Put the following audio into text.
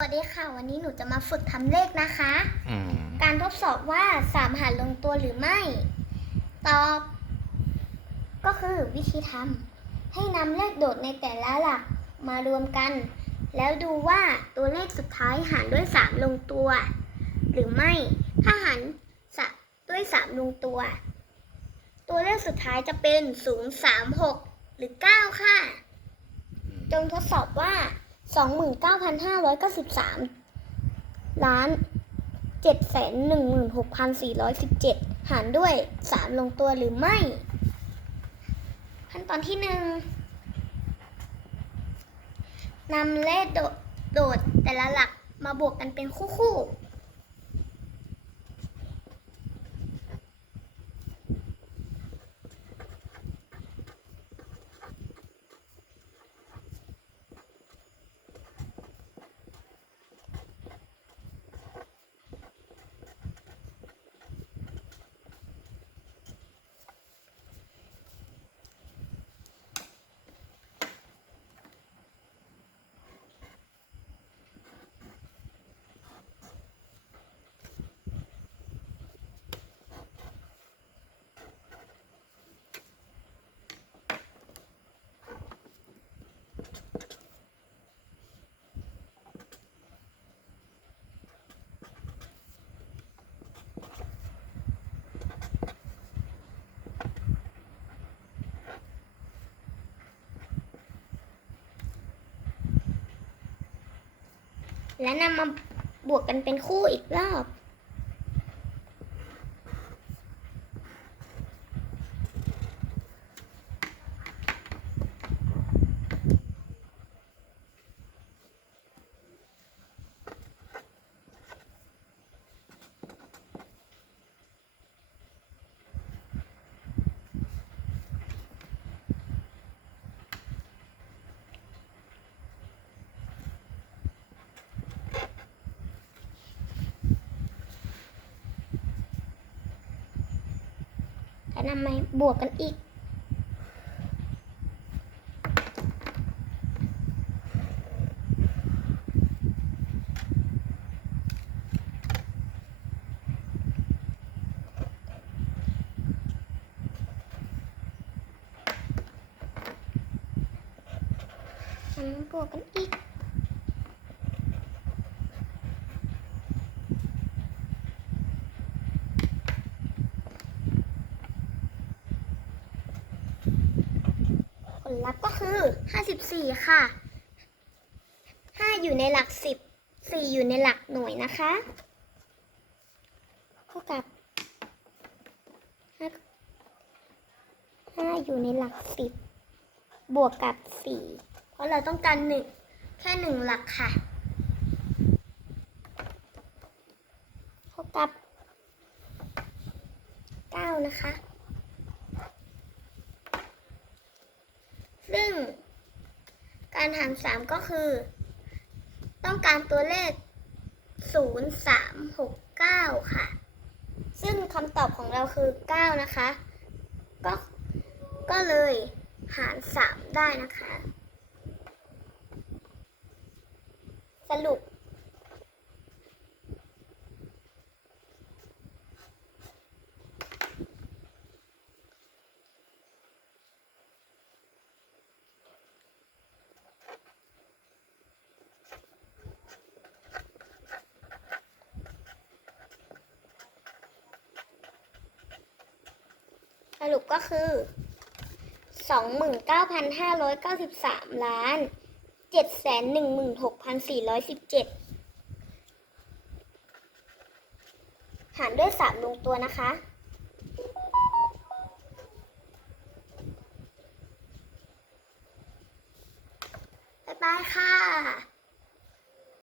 สวัสดีค่ะ วันนี้หนูจะมาฝึกทำเลขนะคะอืมการทดสอบว่าสามหารลงตัวหรือไม่ ตอบ ก็คือวิธีทำให้นำเลขโดดในแต่ละหลักมารวมกัน แล้วดูว่าตัวเลขสุดท้ายหารด้วย3ลงตัว หรือไม่ ถ้าหารสะด้วย3ลงตัว ตัวเลขสุดท้ายจะเป็น0 3 6หรือ9ค่ะ จงทดสอบว่า 29,593 ล้าน 716,417 หารด้วย 3 ลงตัวหรือไม่ ขั้นตอนที่ 1นำเลขโดดแต่ละหลักมาบวกกันเป็นคู่ๆ และนำมาบวกกันเป็นคู่อีกรอบ นำมาบวกกันอีก บวกกันอีก ผลลัพธ์ก็ คือ 54 ค่ะ 5 อยู่ในหลัก 10 4 อยู่ในหลักหน่วยนะคะเท่ากับ5 5อยู่ในหลัก 10 บวกกับ 4 เพราะเราต้องการหนึ่งแค่1หลักค่ะเท่ากับ 9 นะคะ ซึ่ง การหาร3ก็คือ ต้องการตัวเลข 0 3 6 9 ค่ะ ซึ่งคำตอบของเราคือ 9 นะคะ ก็ก็เลยหาร 3 ได้นะคะ สรุป สรุปก็คือ 29,593 ล้าน 716,417 หารด้วย 3 ลงตัวนะคะ บ๊ายบายค่ะ